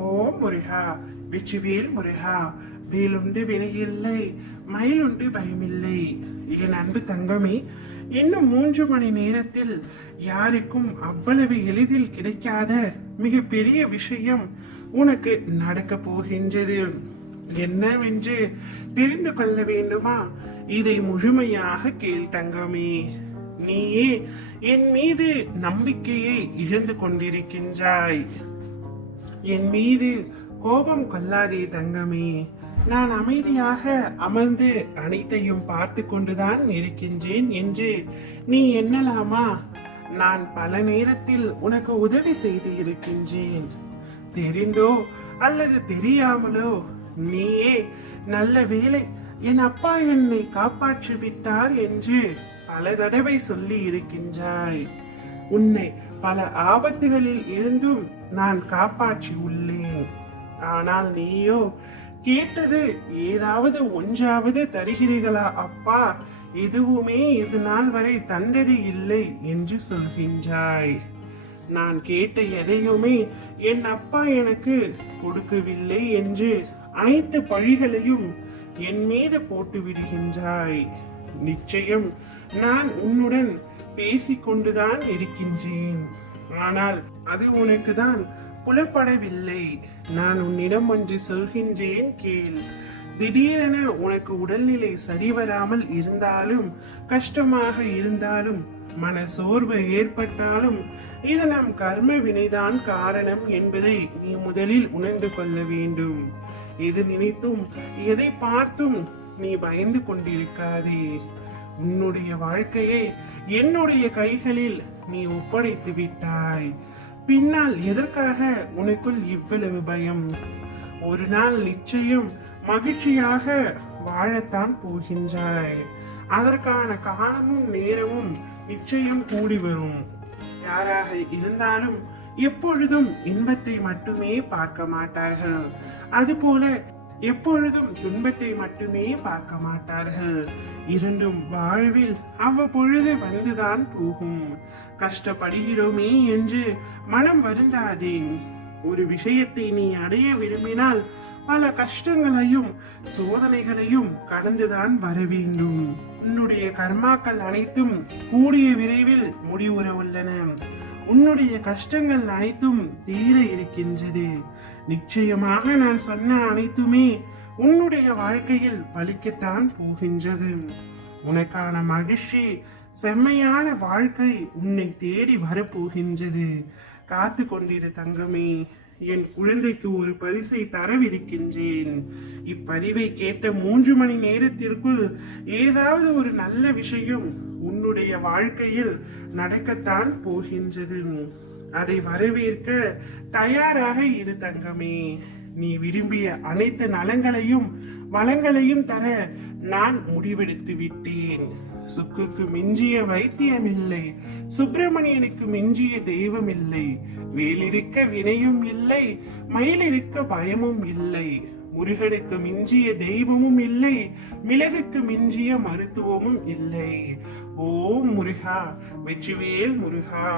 ஓம் முருகா, வெற்றிவேல் முருகா. வேலுண்டு வினையில்லை, மயிலுண்டு பயமில்லை. என் அன்பு தங்கமே, இன்னும் 3 மணி நேரத்தில் யாருக்கும் அவ்வளவு எளிதில் கிடைக்காத மிக பெரிய விஷயம் உனக்கு நடக்க போகின்றது. என்னவென்று தெரிந்து கொள்ள வேண்டுமா? இதை முழுமையாக கேள் தங்கமே. நீயே என் மீது நம்பிக்கையை இழந்து கொண்டிருக்கின்றாய். என் மீது கோபம் கொள்ளாதே தங்கமே. நான் அமைதியாக அமர்ந்து அனைத்தையும் பார்த்து கொண்டுதான் இருக்கின்றேன் என்று நீ எண்ணலாமா? நான் பல நேரத்தில் உனக்கு உதவி செய்து இருக்கின்றேன். தெரிந்தோ அல்லது தெரியாமலோ நீயே நல்ல வேளை என் அப்பா என்னை காப்பாற்றி விட்டார் என்று பல தடவை சொல்லி இருக்கின்றாய். உன்னை பல ஆபத்துகளில் இருந்தும் நான் காப்பாற்றி உள்ளேன். ஆனால் நீயோ கேட்டது ஏதாவது ஒன்றாவது தருகிறீர்களா அப்பா? எதுவுமே இது நாள் வரை தந்தது இல்லை என்று சொல்கின்றாய். நான் கேட்ட எதையுமே என் அப்பா எனக்கு கொடுக்கவில்லை என்று அனைத்து பழிகளையும் என் மீது போட்டு விடுகின்றாய். நிச்சயம் நான் உன்னுடன் பேசிக்கொண்டுதான் இருக்கின்றேன். ஆனால் அது உனக்கு தான் புலப்படவில்லை. நான் உன்னிடம் ஒன்று சொல்கின்றேன் கேள். திடீரென உனக்கு உடல்நிலை சரிவராமல் இருந்தாலும், கஷ்டமாக இருந்தாலும், மன சோர்வு ஏற்பட்டாலும் இது நம் கர்ம வினைதான் காரணம் என்பதை நீ முதலில் உணர்ந்து கொள்ள வேண்டும். எது நினைத்தும் எதை பார்த்தும் நீ பயந்து கொண்டிருக்காதே. உன்னுடைய வாழ்க்கையை என்னுடைய கைகளில் நீ ஒப்படைத்து விட்டாய். பின்னால் எதற்காக உனக்குள் இவ்வளவு பயம்? ஒரு நாள் நிச்சயம் மகிழ்ச்சியாக வாழத்தான் போகின்றாய். அதற்கான காலமும் நேரமும் நிச்சயம் கூடி வரும். யாராக இருந்தாலும் எப்பொழுதும் இன்பத்தை மட்டுமே பார்க்க மாட்டார்கள். அதுபோல எப்பொழுதும் துன்பத்தை மட்டுமே பார்க்க மாட்டார்கள். இரண்டும் வாழ்வில் அவ்வப்பொழுது வந்துதான் போகும். கஷ்டப்படுகிறோமே என்று மனம் வருந்தாதே. ஒரு விஷயத்தை நீ அடைய விரும்பினால் பல கஷ்டங்களையும் சோதனைகளையும் கடந்துதான் வர வேண்டும். உன்னுடைய கர்மாக்கள் அனைத்தும் கூடிய விரைவில் முடிவுற உள்ளன. உன்னுடைய கஷ்டங்கள் அனைத்தும் தீர இருக்கின்றது. நிச்சயமாக நான் சொன்ன அனைத்துமே உன்னுடைய வாழ்க்கையில் பலிக்கத்தான் போகின்றது. உனக்கான மகிழ்ச்சி, செம்மையான வாழ்க்கை உன்னை தேடி வரப்போகின்றது. காத்து கொண்டிரு தங்கமே. என் குழந்தைக்கு ஒரு பரிசை தரவிருக்கின்றேன். இப்பதிவை கேட்ட 3 மணி நேரத்திற்குள் ஏதாவது ஒரு நல்ல விஷயம் உன்னுடைய வாழ்க்கையில் நடக்கத்தான் போகின்றது. அதை வரவேற்க தயாராக இரு தங்கமே. நீ விரும்பிய அனைத்து நலங்களையும் வளங்களையும் தர நான் முடிவெடுத்து விட்டேன். சுக்குக்கு மிஞ்சிய வைத்தியம் இல்லை, சுப்பிரமணியனுக்கு மிஞ்சிய தெய்வம் இல்லை. வேலிருக்க வினையும் இல்லை, மயிலிருக்க பயமும் இல்லை. முருகனுக்கு மிஞ்சிய தெய்வமும் இல்லை, மிளகுக்கு மிஞ்சிய மருத்துவமும் இல்லை. ஓம் முருகா, வெற்றிவேல் முருகா.